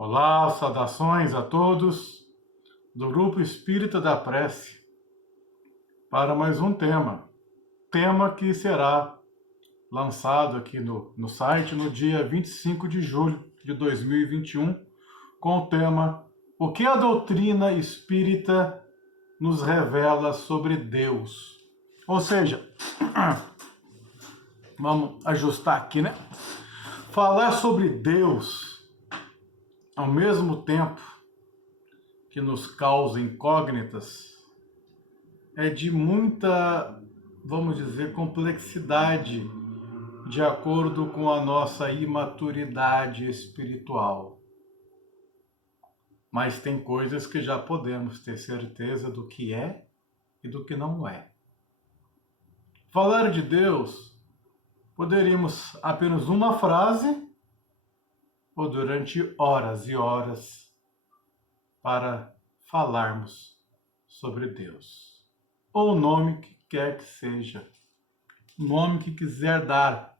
Olá, saudações a todos do Grupo Espírita da Prece para mais um tema que será lançado aqui no site no dia 25 de julho de 2021, com o tema O que a doutrina espírita nos revela sobre Deus? Ou seja, vamos ajustar aqui, né? Falar sobre Deus ao mesmo tempo que nos causa incógnitas é de muita, vamos dizer, complexidade, de acordo com a nossa imaturidade espiritual. Mas tem coisas que já podemos ter certeza do que é e do que não é. Falar de Deus, poderíamos apenas uma frase ou durante horas e horas para falarmos sobre Deus. Ou o nome que quer que seja, o nome que quiser dar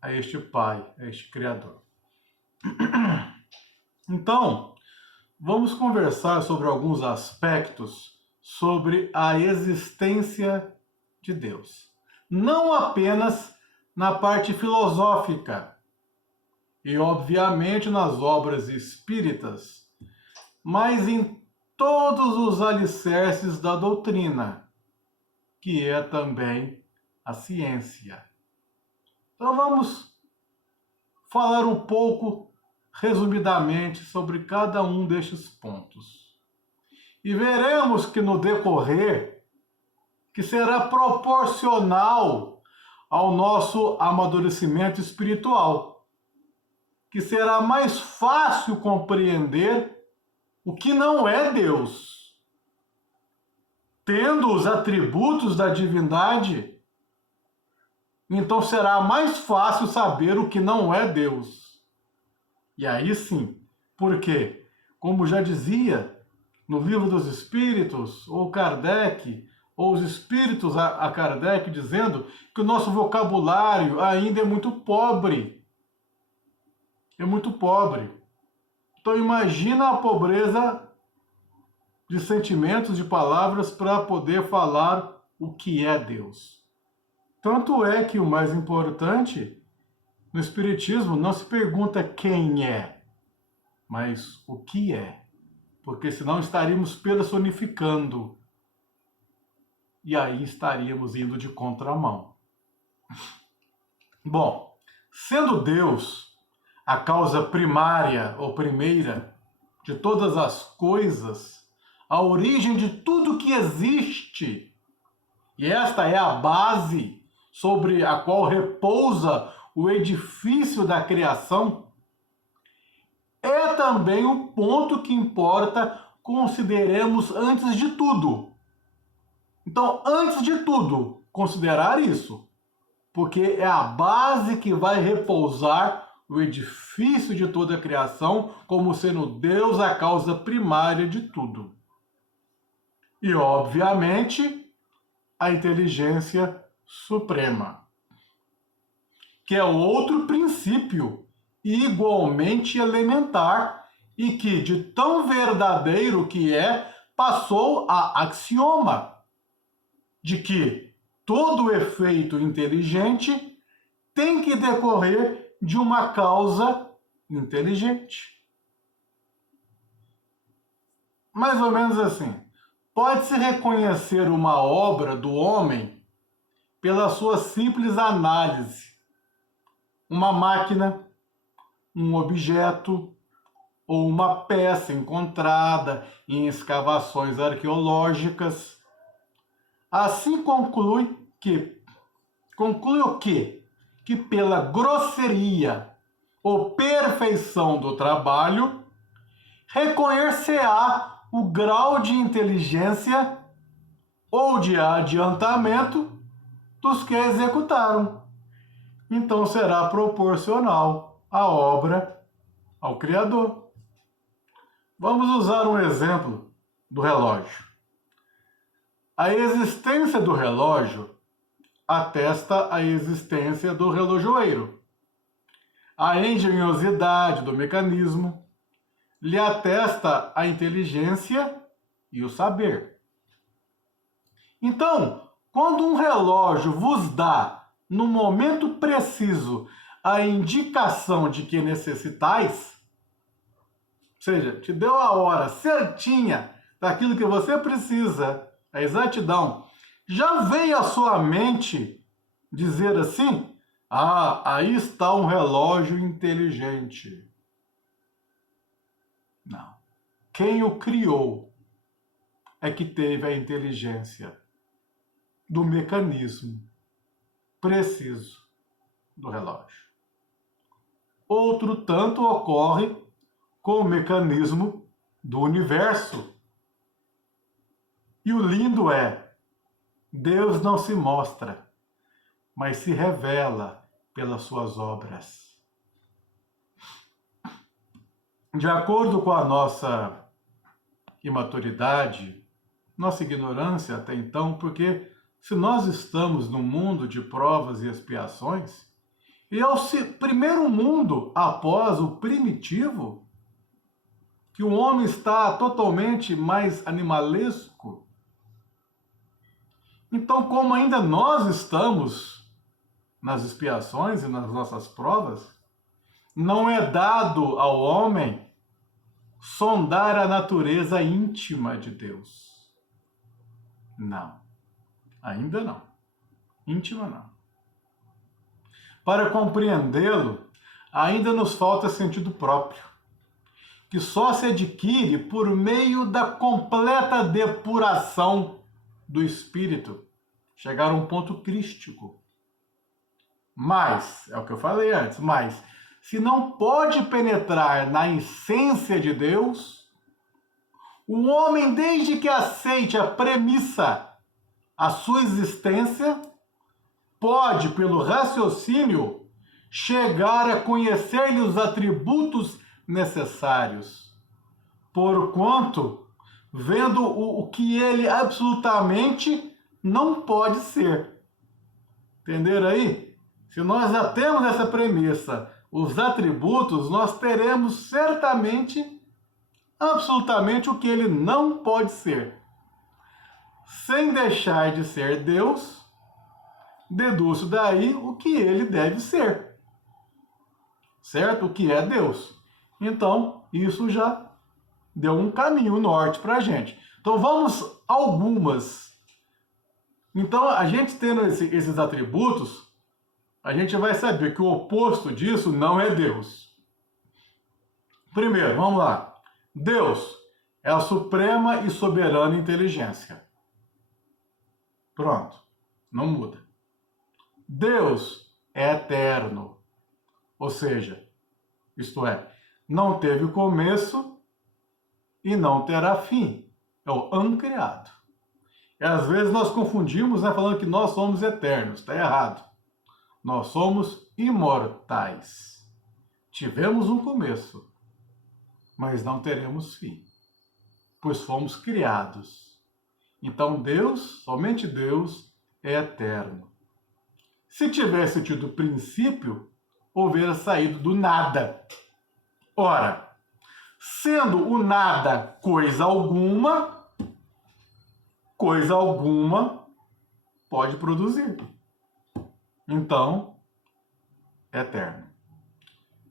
a este Pai, a este Criador. Então, vamos conversar sobre alguns aspectos sobre a existência de Deus. Não apenas na parte filosófica e, obviamente, nas obras espíritas, mas em todos os alicerces da doutrina, que é também a ciência. Então vamos falar um pouco, resumidamente, sobre cada um destes pontos. E veremos que no decorrer, que será proporcional ao nosso amadurecimento espiritual, que será mais fácil compreender o que não é Deus. Tendo os atributos da divindade, então será mais fácil saber o que não é Deus. E aí sim, porque, como já dizia no Livro dos Espíritos, ou Kardec, ou os Espíritos a Kardec, dizendo que o nosso vocabulário ainda é muito pobre. É muito pobre. Então imagina a pobreza de sentimentos, de palavras, para poder falar o que é Deus. Tanto é que o mais importante, no Espiritismo, não se pergunta quem é, mas o que é. Porque senão estaríamos personificando. E aí estaríamos indo de contramão. Bom, sendo Deus a causa primária ou primeira de todas as coisas, a origem de tudo que existe, e esta é a base sobre a qual repousa o edifício da criação, é também o ponto que importa consideremos antes de tudo. Então, antes de tudo, considerar isso, porque é a base que vai repousar o edifício de toda a criação, como sendo Deus a causa primária de tudo. E, obviamente, a inteligência suprema, que é outro princípio igualmente elementar e que, de tão verdadeiro que é, passou a axioma de que todo efeito inteligente tem que decorrer de uma causa inteligente. Mais ou menos assim. Pode-se reconhecer uma obra do homem pela sua simples análise. Uma máquina, um objeto ou uma peça encontrada em escavações arqueológicas. Assim conclui o quê? Que pela grosseria ou perfeição do trabalho, reconhecer-se-á o grau de inteligência ou de adiantamento dos que a executaram. Então será proporcional a obra ao Criador. Vamos usar um exemplo do relógio. A existência do relógio atesta a existência do relojoeiro. A engenhosidade do mecanismo lhe atesta a inteligência e o saber. Então, quando um relógio vos dá, no momento preciso, a indicação de que necessitais, ou seja, te deu a hora certinha daquilo que você precisa, a exatidão, já veio à sua mente dizer assim: ah, aí está um relógio inteligente. Não. Quem o criou é que teve a inteligência do mecanismo preciso do relógio. Outro tanto ocorre com o mecanismo do universo. E o lindo é, Deus não se mostra, mas se revela pelas suas obras. De acordo com a nossa imaturidade, nossa ignorância até então, porque se nós estamos num mundo de provas e expiações, e é o primeiro mundo após o primitivo, que o homem está totalmente mais animalesco. Então, como ainda nós estamos nas expiações e nas nossas provas, não é dado ao homem sondar a natureza íntima de Deus. Não, ainda não. Íntima não. Para compreendê-lo, ainda nos falta sentido próprio, que só se adquire por meio da completa depuração do espírito, chegar a um ponto crístico. Mas, é o que eu falei antes, mas se não pode penetrar na essência de Deus, o homem, desde que aceite a premissa, a sua existência, pode, pelo raciocínio, chegar a conhecer-lhe os atributos necessários, porquanto, vendo o que ele absolutamente não pode ser. Entenderam aí? Se nós já temos essa premissa, os atributos, nós teremos certamente, absolutamente o que ele não pode ser. Sem deixar de ser Deus, deduz daí o que ele deve ser. Certo? O que é Deus. Então, isso já deu um caminho norte para a gente. Então, vamos algumas. Então, a gente tendo esses atributos, a gente vai saber que o oposto disso não é Deus. Primeiro, vamos lá. Deus é a suprema e soberana inteligência. Pronto. Não muda. Deus é eterno. Ou seja, isto é, não teve começo e não terá fim. É o uncriado. E às vezes nós confundimos, né, falando que nós somos eternos. Está errado. Nós somos imortais. Tivemos um começo, mas não teremos fim, pois fomos criados. Então Deus, somente Deus, é eterno. Se tivesse tido princípio, houvera saído do nada. Ora, sendo o nada coisa alguma pode produzir. Então, é eterno.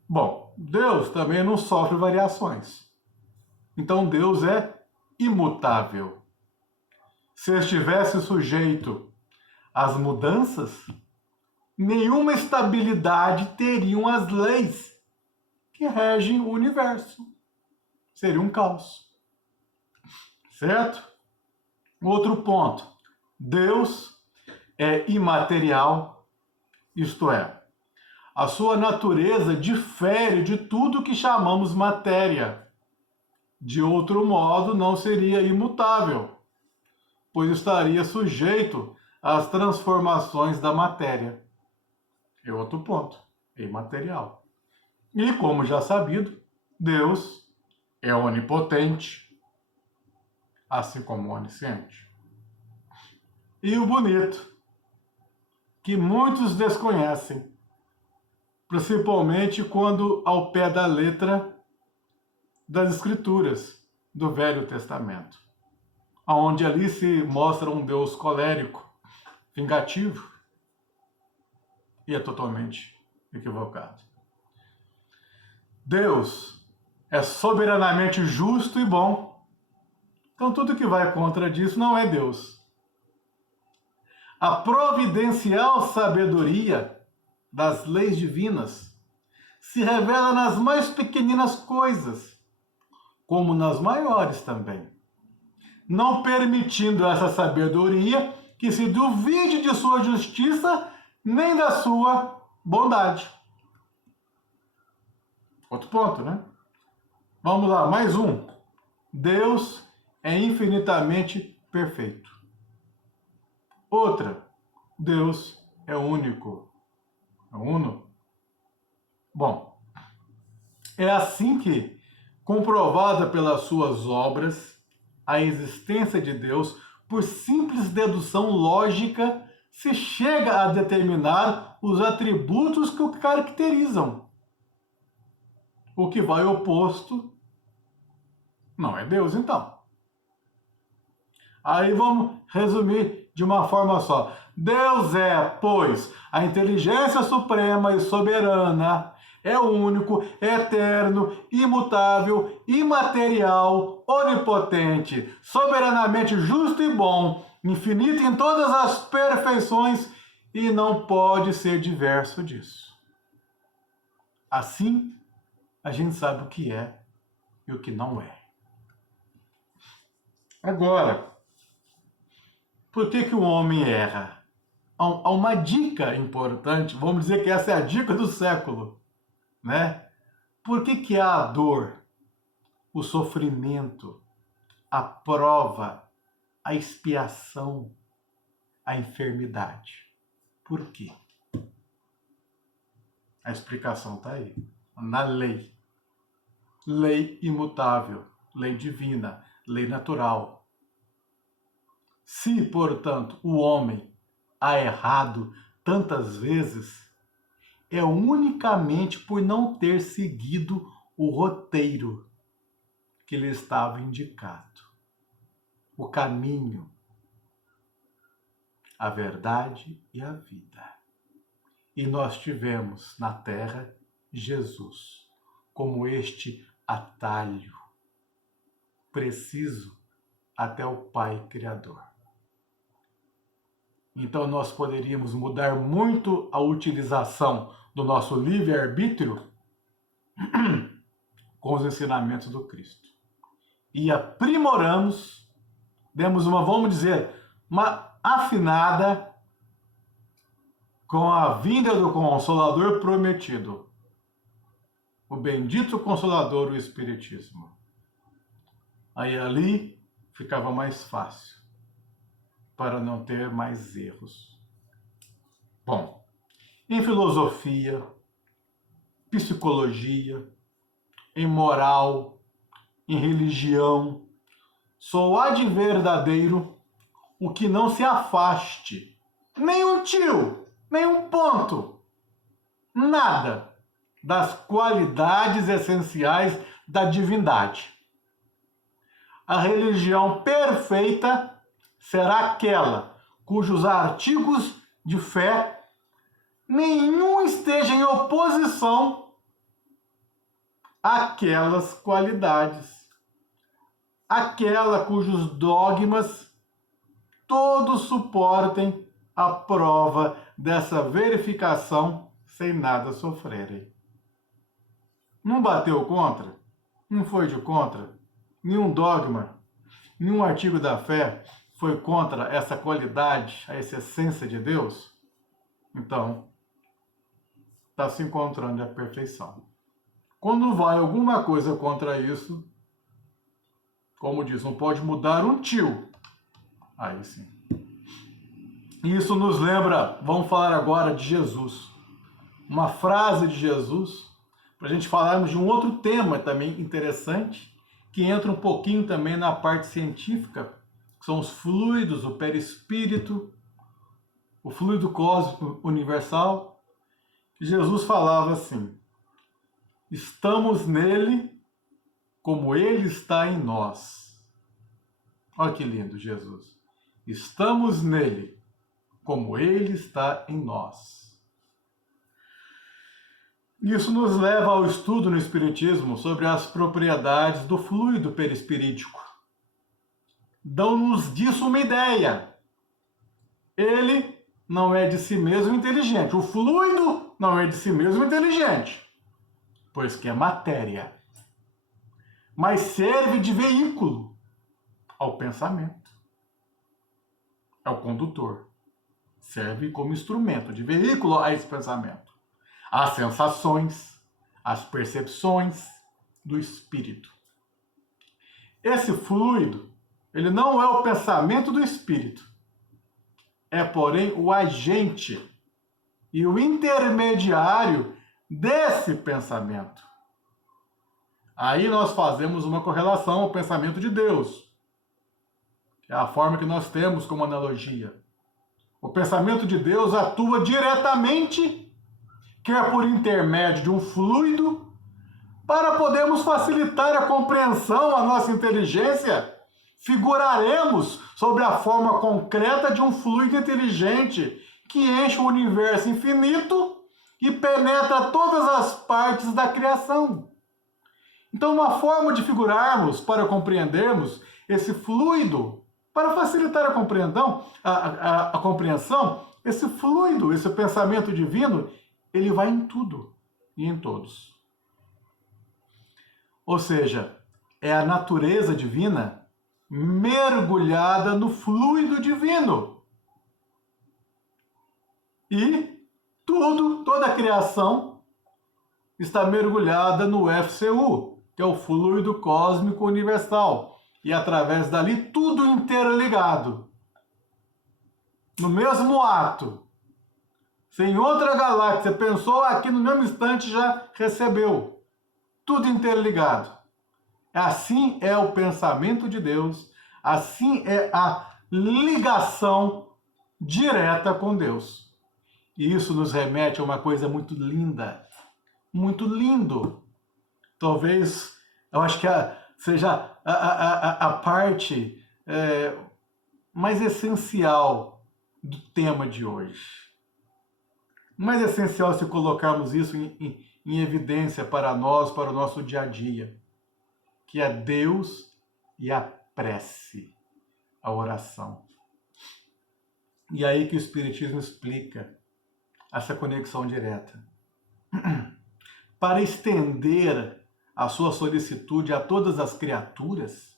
Bom, Deus também não sofre variações. Então, Deus é imutável. Se estivesse sujeito às mudanças, nenhuma estabilidade teriam as leis que regem o universo. Seria um caos. Certo? Outro ponto. Deus é imaterial, isto é, a sua natureza difere de tudo que chamamos matéria. De outro modo, não seria imutável, pois estaria sujeito às transformações da matéria. É outro ponto, é imaterial. E, como já sabido, Deus é onipotente, assim como onisciente. E o bonito, que muitos desconhecem, principalmente quando ao pé da letra das Escrituras do Velho Testamento, onde ali se mostra um Deus colérico, vingativo, e é totalmente equivocado. Deus é soberanamente justo e bom, então tudo que vai contra disso não é Deus. A providencial sabedoria das leis divinas se revela nas mais pequeninas coisas, como nas maiores também, não permitindo essa sabedoria que se duvide de sua justiça nem da sua bondade. Outro ponto, né? Vamos lá, mais um. Deus é infinitamente perfeito. Outra, Deus é único. É uno. Bom, é assim que, comprovada pelas suas obras, a existência de Deus, por simples dedução lógica, se chega a determinar os atributos que o caracterizam. O que vai oposto não é Deus, então. Aí vamos resumir de uma forma só. Deus é, pois, a inteligência suprema e soberana, é único, eterno, imutável, imaterial, onipotente, soberanamente justo e bom, infinito em todas as perfeições e não pode ser diverso disso. Assim, a gente sabe o que é e o que não é. Agora, por que o homem erra? Há uma dica importante, vamos dizer que essa é a dica do século, né? Por que há a dor, o sofrimento, a prova, a expiação, a enfermidade? Por quê? A explicação está aí, na lei. Lei imutável, lei divina, lei natural. Se, portanto, o homem há errado tantas vezes, é unicamente por não ter seguido o roteiro que lhe estava indicado. O caminho, a verdade e a vida. E nós tivemos na terra Jesus como este atalho preciso até o Pai Criador. Então nós poderíamos mudar muito a utilização do nosso livre-arbítrio com os ensinamentos do Cristo. E aprimoramos, demos uma, vamos dizer, uma afinada com a vinda do Consolador prometido. O bendito Consolador, o Espiritismo. Aí ali ficava mais fácil, para não ter mais erros. Bom, em filosofia, psicologia, em moral, em religião, só há de verdadeiro o que não se afaste, nem um tio, nem um ponto, nada das qualidades essenciais da divindade. A religião perfeita será aquela cujos artigos de fé nenhum esteja em oposição àquelas qualidades, aquela cujos dogmas todos suportem a prova dessa verificação sem nada sofrerem. Não bateu contra? Não foi de contra? Nenhum dogma, nenhum artigo da fé foi contra essa qualidade, essa essência de Deus? Então, está se encontrando a perfeição. Quando vai alguma coisa contra isso, como diz, não pode mudar um tio. Aí sim. Isso nos lembra, vamos falar agora de Jesus. Uma frase de Jesus, para a gente falarmos de um outro tema também interessante, que entra um pouquinho também na parte científica, que são os fluidos, o perispírito, o fluido cósmico universal, Jesus falava assim: estamos nele como ele está em nós. Olha que lindo, Jesus. Estamos nele como ele está em nós. Isso nos leva ao estudo no Espiritismo sobre as propriedades do fluido perispirítico. Dão-nos disso uma ideia. Ele não é de si mesmo inteligente. O fluido não é de si mesmo inteligente, pois que é matéria. Mas serve de veículo ao pensamento. É o condutor. Serve como instrumento de veículo a esse pensamento. As sensações, as percepções do espírito. Esse fluido, ele não é o pensamento do espírito. É, porém, o agente e o intermediário desse pensamento. Aí nós fazemos uma correlação ao pensamento de Deus. É a forma que nós temos como analogia. O pensamento de Deus atua diretamente, quer por intermédio de um fluido, para podermos facilitar a compreensão, a nossa inteligência, figuraremos sobre a forma concreta de um fluido inteligente que enche o universo infinito e penetra todas as partes da criação. Então, uma forma de figurarmos para compreendermos esse fluido, para facilitar a compreensão, esse fluido, esse pensamento divino, ele vai em tudo e em todos. Ou seja, é a natureza divina mergulhada no fluido divino. E toda a criação está mergulhada no FCU, que é o fluido cósmico universal. E através dali tudo interligado. No mesmo ato. Se em outra galáxia pensou, aqui no mesmo instante já recebeu. Tudo interligado. Assim é o pensamento de Deus, assim é a ligação direta com Deus. E isso nos remete a uma coisa muito linda, muito lindo. Talvez, eu acho que seja a parte mais essencial do tema de hoje. Mais essencial se colocarmos isso em evidência para nós, para o nosso dia a dia, que é Deus e a prece, a oração. E aí que o Espiritismo explica essa conexão direta. Para estender a sua solicitude a todas as criaturas,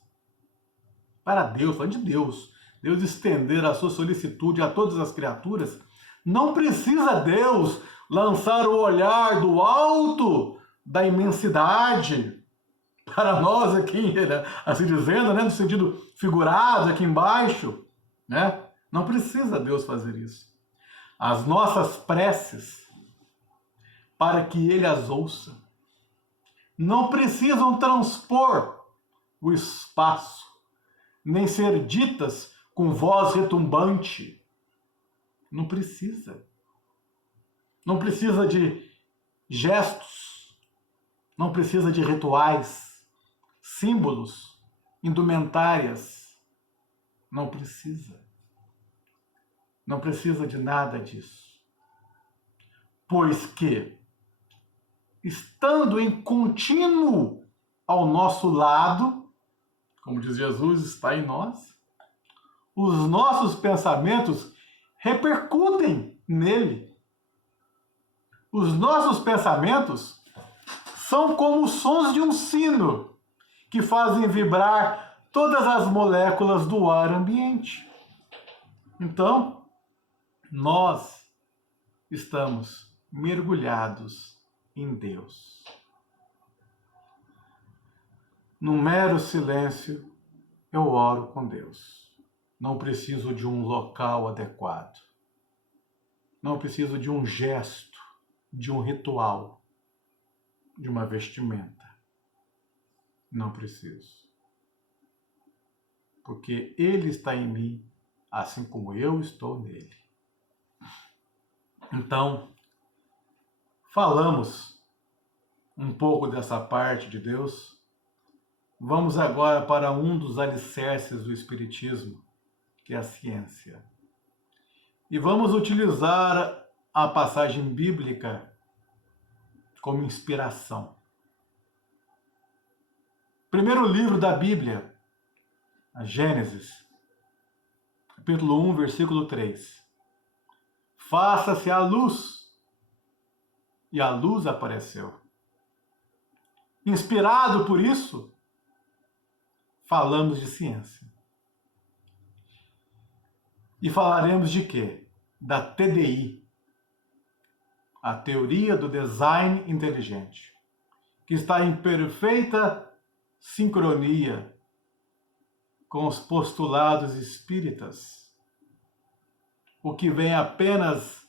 para Deus, falando de Deus, Deus estender a sua solicitude a todas as criaturas, não precisa Deus lançar o olhar do alto da imensidade para nós aqui, assim dizendo, no sentido figurado aqui embaixo, Não precisa Deus fazer isso. As nossas preces, para que Ele as ouça, não precisam transpor o espaço, nem ser ditas com voz retumbante. Não precisa. Não precisa de gestos, não precisa de rituais, símbolos, indumentárias. Não precisa. Não precisa de nada disso. Pois que, estando em contínuo ao nosso lado, como diz Jesus, está em nós, os nossos pensamentos repercutem nele. Os nossos pensamentos são como os sons de um sino que fazem vibrar todas as moléculas do ar ambiente. Então, nós estamos mergulhados em Deus. No mero silêncio, eu oro com Deus. Não preciso de um local adequado. Não preciso de um gesto, de um ritual, de uma vestimenta. Não preciso. Porque Ele está em mim, assim como eu estou nele. Então, falamos um pouco dessa parte de Deus. Vamos agora para um dos alicerces do Espiritismo, que é a ciência. E vamos utilizar a passagem bíblica como inspiração. Primeiro livro da Bíblia, a Gênesis, capítulo 1, versículo 3. Faça-se a luz, e a luz apareceu. Inspirado por isso, falamos de ciência. E falaremos de quê? Da TDI, a teoria do design inteligente, que está em perfeita sincronia com os postulados espíritas, o que vem apenas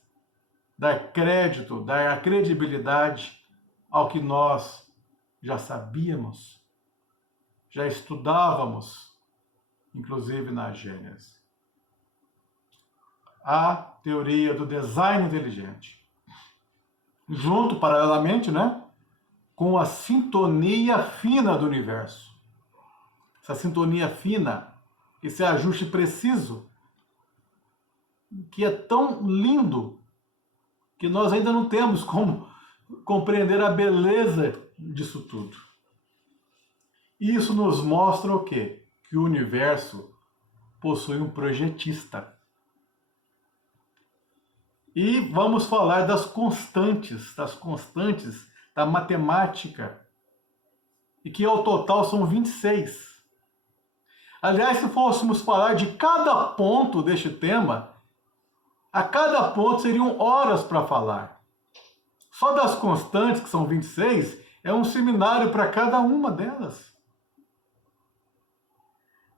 dar crédito, dar a credibilidade ao que nós já sabíamos, já estudávamos, inclusive na Gênesis. A teoria do design inteligente, junto, paralelamente, com a sintonia fina do universo. Essa sintonia fina, esse ajuste preciso, que é tão lindo que nós ainda não temos como compreender a beleza disso tudo. E isso nos mostra o quê? Que o universo possui um projetista. E vamos falar das constantes da matemática, e que ao total são 26. Aliás, se fôssemos falar de cada ponto deste tema, a cada ponto seriam horas para falar. Só das constantes, que são 26, é um seminário para cada uma delas.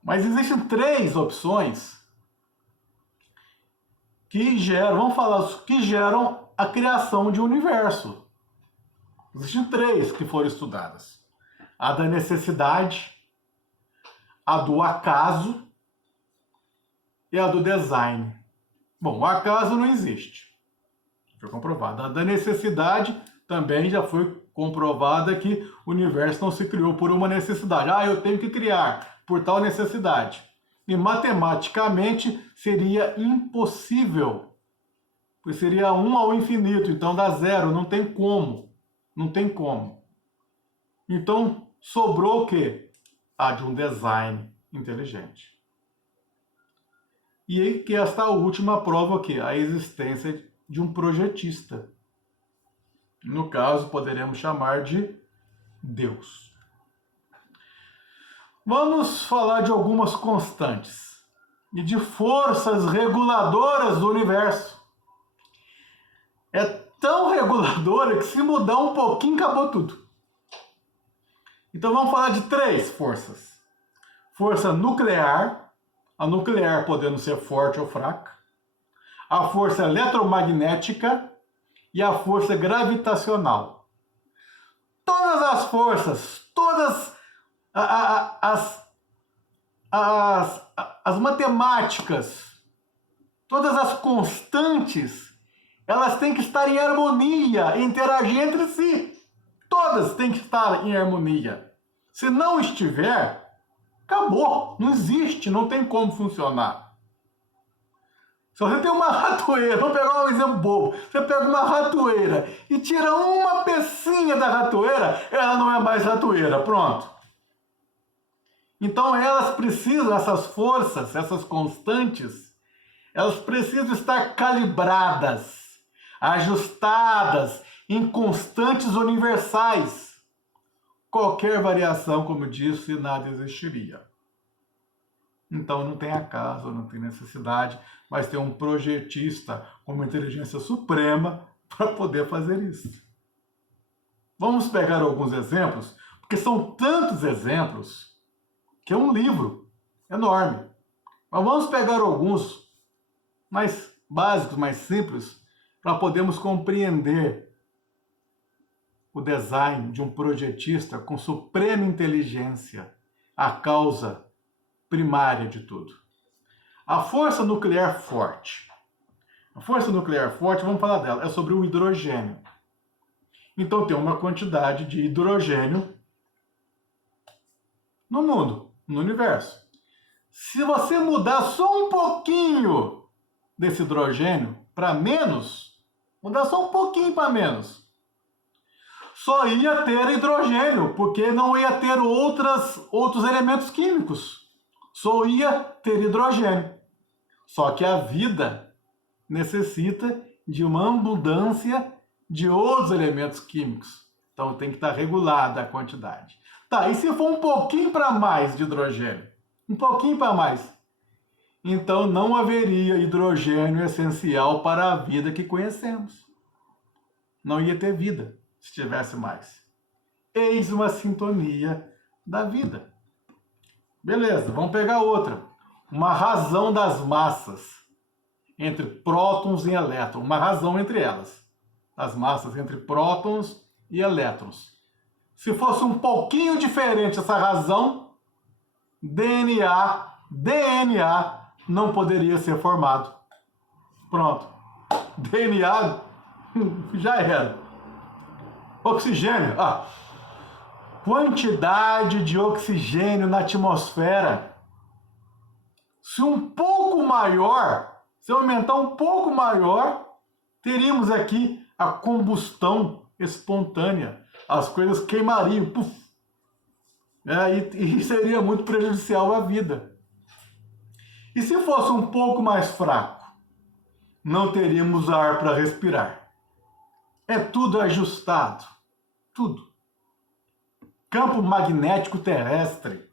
Mas existem 3 opções que geram a criação de um universo. Existem 3 que foram estudadas. A da necessidade, a do acaso e a do design. Bom, o acaso não existe. Foi comprovado. A da necessidade também já foi comprovada que o universo não se criou por uma necessidade. Eu tenho que criar por tal necessidade. E matematicamente seria impossível, pois seria 1 ao infinito, então dá 0, não tem como. Não tem como. Então sobrou o quê? A de um design inteligente. E que esta última prova o quê? A existência de um projetista. No caso, poderemos chamar de Deus. Vamos falar de algumas constantes e de forças reguladoras do universo. É tão reguladora que se mudar um pouquinho, acabou tudo. Então vamos falar de 3 forças. Força nuclear, a nuclear podendo ser forte ou fraca, a força eletromagnética e a força gravitacional. Todas as forças, todas as matemáticas, todas as constantes, elas têm que estar em harmonia, interagir entre si. Todas têm que estar em harmonia. Se não estiver, acabou, não existe, não tem como funcionar. Se você tem uma ratoeira, vamos pegar um exemplo bobo, você pega uma ratoeira e tira uma pecinha da ratoeira, ela não é mais ratoeira, pronto. Então elas precisam, essas forças, essas constantes, elas precisam estar calibradas, ajustadas em constantes universais. Qualquer variação, como disse, nada existiria. Então não tem acaso, não tem necessidade, mas tem um projetista com uma inteligência suprema para poder fazer isso. Vamos pegar alguns exemplos, porque são tantos exemplos que é um livro enorme. Mas vamos pegar alguns mais básicos, mais simples, para podermos compreender o design de um projetista com suprema inteligência, a causa primária de tudo. A força nuclear forte. A força nuclear forte, vamos falar dela, é sobre o hidrogênio. Então tem uma quantidade de hidrogênio no mundo, no universo. Se você mudar só um pouquinho desse hidrogênio para menos, mudar só um pouquinho para menos, só ia ter hidrogênio, porque não ia ter outros elementos químicos. Só ia ter hidrogênio. Só que a vida necessita de uma abundância de outros elementos químicos. Então tem que estar regulada a quantidade. Tá, e se for um pouquinho para mais de hidrogênio? Um pouquinho para mais. Então não haveria hidrogênio essencial para a vida que conhecemos. Não ia ter vida se tivesse mais. Eis uma sintonia da vida. Beleza, vamos pegar outra. Uma razão das massas entre prótons e elétrons. Uma razão entre elas. As massas entre prótons e elétrons. Se fosse um pouquinho diferente essa razão, DNA não poderia ser formado. Pronto. DNA já era. Oxigênio. Quantidade de oxigênio na atmosfera. Se um pouco maior, se aumentar um pouco maior, teríamos aqui a combustão espontânea. As coisas queimariam. Puf. E seria muito prejudicial à vida. E se fosse um pouco mais fraco? Não teríamos ar para respirar. É tudo ajustado. Tudo. Campo magnético terrestre.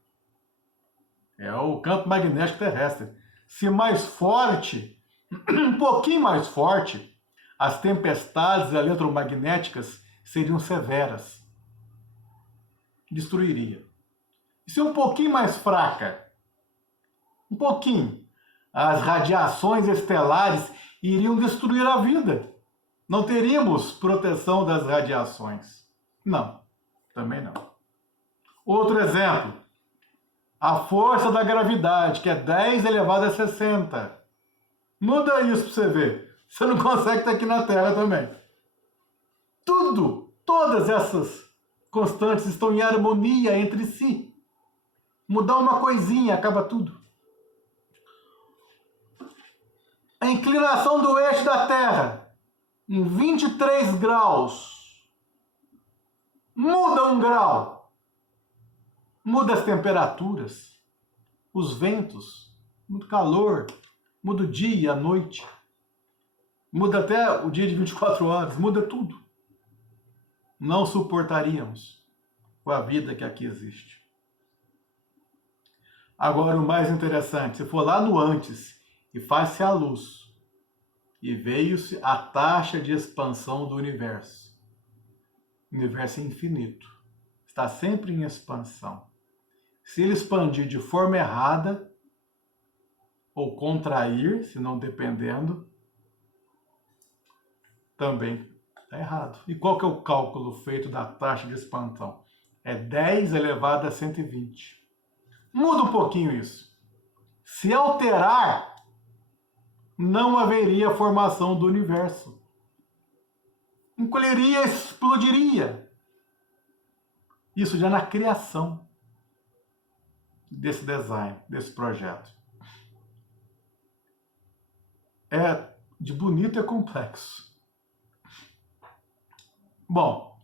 É o campo magnético terrestre. Se mais forte, um pouquinho mais forte, as tempestades eletromagnéticas seriam severas. Destruiria. E se um pouquinho mais fraca, um pouquinho, as radiações estelares iriam destruir a vida. Não teríamos proteção das radiações. Não, também não. Outro exemplo, a força da gravidade, que é 10 elevado a 60. Muda isso para você ver. Você não consegue estar aqui na Terra também. Todas essas constantes estão em harmonia entre si. Mudar uma coisinha, acaba tudo. A inclinação do eixo da Terra, em 23 graus. Muda 1 grau. Muda as temperaturas, os ventos, muda o calor, muda o dia, a noite. Muda até o dia de 24 horas, muda tudo. Não suportaríamos com a vida que aqui existe. Agora, o mais interessante, se for lá no antes e faz-se a luz, e veio-se a taxa de expansão do universo. O universo é infinito, está sempre em expansão. Se ele expandir de forma errada, ou contrair, se não dependendo, também está errado. E qual que é o cálculo feito da taxa de expansão? É 10 elevado a 120. Muda um pouquinho isso. Se alterar, não haveria formação do universo. Encolheria, explodiria. Isso já na criação desse design, desse projeto. É de bonito e complexo. Bom,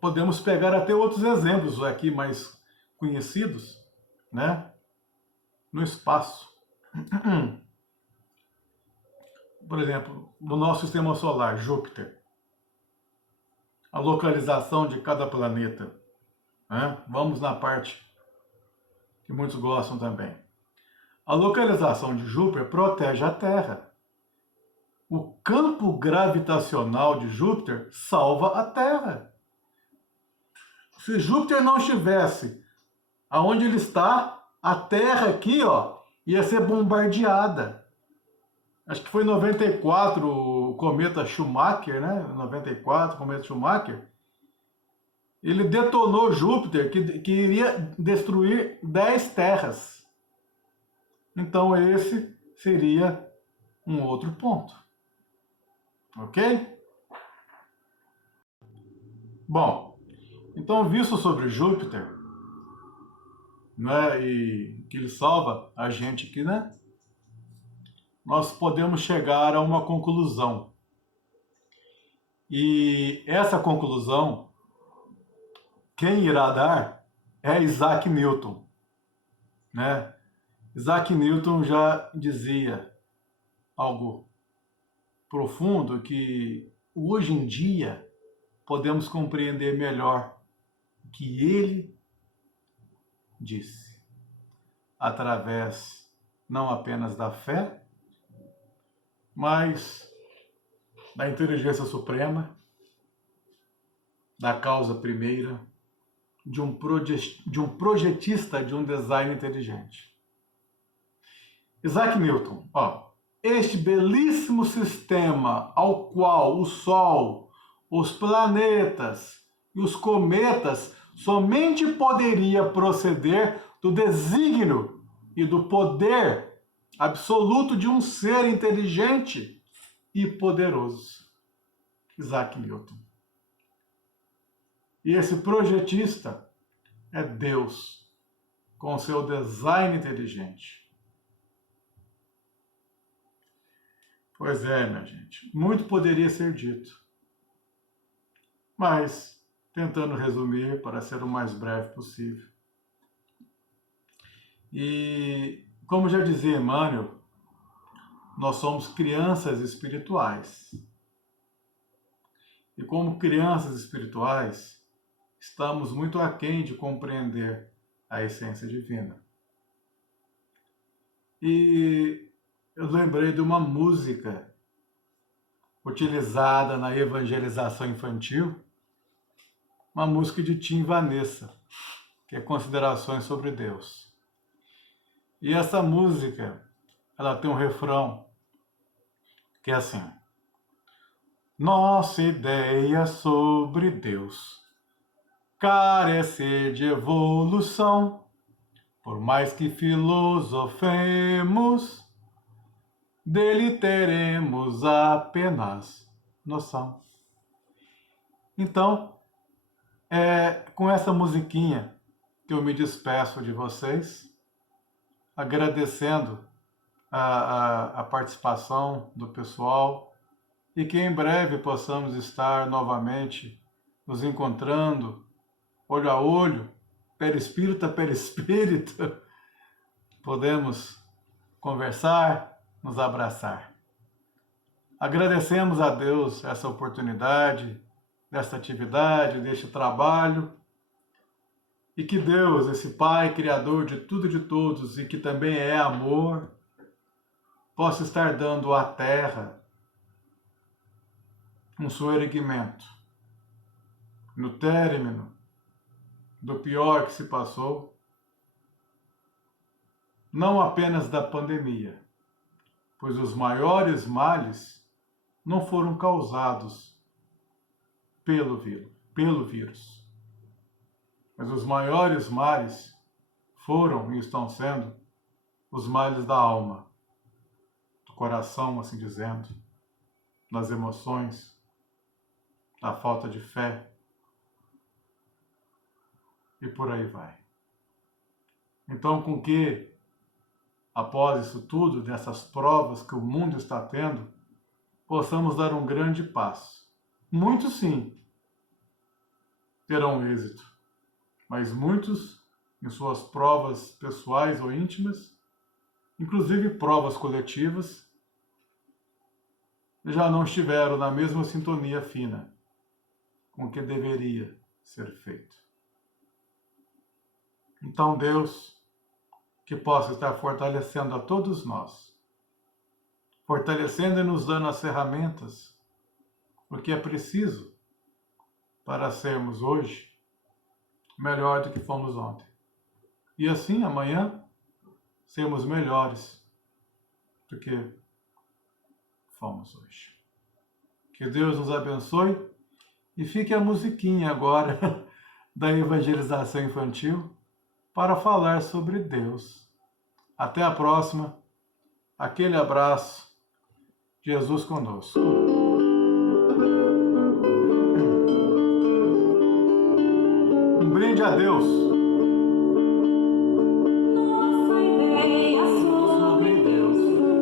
podemos pegar até outros exemplos aqui mais conhecidos, né? No espaço. Por exemplo, no nosso sistema solar, Júpiter. A localização de cada planeta. Né? Vamos na parte que muitos gostam também. A localização de Júpiter protege a Terra. O campo gravitacional de Júpiter salva a Terra. Se Júpiter não estivesse aonde ele está, a Terra aqui, ó, ia ser bombardeada. Acho que foi em 94 o cometa Schumacher, né? 94, o cometa Schumacher. Ele detonou Júpiter, que iria destruir 10 terras. Então esse seria um outro ponto. Ok? Bom, então, visto sobre Júpiter, né, e que ele salva a gente aqui, né? Nós podemos chegar a uma conclusão. E essa conclusão, quem irá dar é Isaac Newton, né? Isaac Newton já dizia algo profundo que hoje em dia podemos compreender melhor o que ele disse, através não apenas da fé, mas da inteligência suprema, da causa primeira, de um projetista de um design inteligente. Isaac Newton, este belíssimo sistema ao qual o Sol, os planetas e os cometas somente poderia proceder do desígnio e do poder absoluto de um ser inteligente e poderoso, Isaac Newton. E esse projetista é Deus, com seu design inteligente. Pois é, minha gente, muito poderia ser dito, mas tentando resumir para ser o mais breve possível. E, como já dizia Emmanuel, nós somos crianças espirituais. E como crianças espirituais, estamos muito aquém de compreender a essência divina. E eu lembrei de uma música utilizada na evangelização infantil, uma música de Tim Vanessa, que é Considerações sobre Deus. E essa música, ela tem um refrão que é assim: nossa ideia sobre Deus carece de evolução, por mais que filosofemos, dele teremos apenas noção. Então, com essa musiquinha que eu me despeço de vocês, agradecendo a participação do pessoal e que em breve possamos estar novamente nos encontrando, olho a olho, perispírito a perispírito, podemos conversar, nos abraçar. Agradecemos a Deus essa oportunidade, desta atividade, deste trabalho, e que Deus, esse Pai Criador de tudo e de todos, e que também é amor, possa estar dando à Terra um soerguimento no término do pior que se passou, não apenas da pandemia, pois os maiores males não foram causados pelo vírus, mas os maiores males foram e estão sendo os males da alma, do coração, assim dizendo, das emoções, da falta de fé, e por aí vai. Então, com que, após isso tudo, dessas provas que o mundo está tendo, possamos dar um grande passo. Muitos, sim, terão êxito, mas muitos, em suas provas pessoais ou íntimas, inclusive provas coletivas, já não estiveram na mesma sintonia fina com o que deveria ser feito. Então, Deus, que possa estar fortalecendo a todos nós, fortalecendo e nos dando as ferramentas, o que é preciso para sermos hoje melhor do que fomos ontem. E assim, amanhã, sermos melhores do que fomos hoje. Que Deus nos abençoe e fique a musiquinha agora da evangelização infantil para falar sobre Deus. Até a próxima. Aquele abraço. Jesus conosco. a Deus. Nossa ideia sobre Deus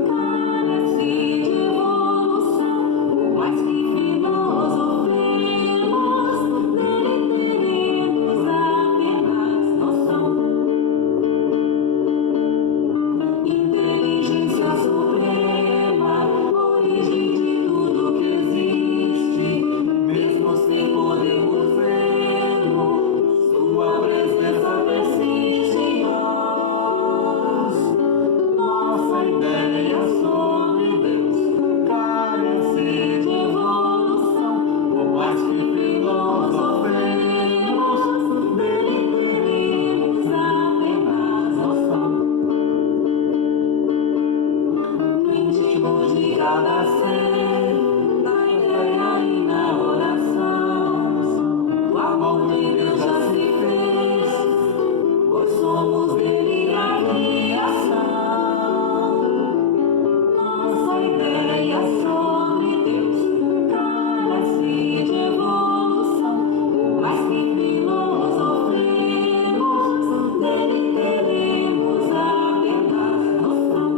carece de evolução. Por mais que filosofemos, dele teremos apenas noção. Inteligência suprema, origem de tudo que existe, mesmo sem podermos ver-nos, sua presença persiste em nós. Nossa ideia sobre Deus carece de evolução. Por mais que filosofemos, dele teremos apenas noção. No íntimo de cada ser, na ideia e na oração, o amor de Deus já se fez, pois somos dele a criação. Nossa ideia sobre Deus carece de evolução. Por mais que filosofemos, dele teremos apenas noção.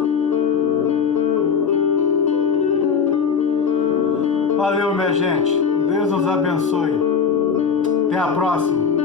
Valeu, minha gente. Deus nos abençoe. Até a próxima.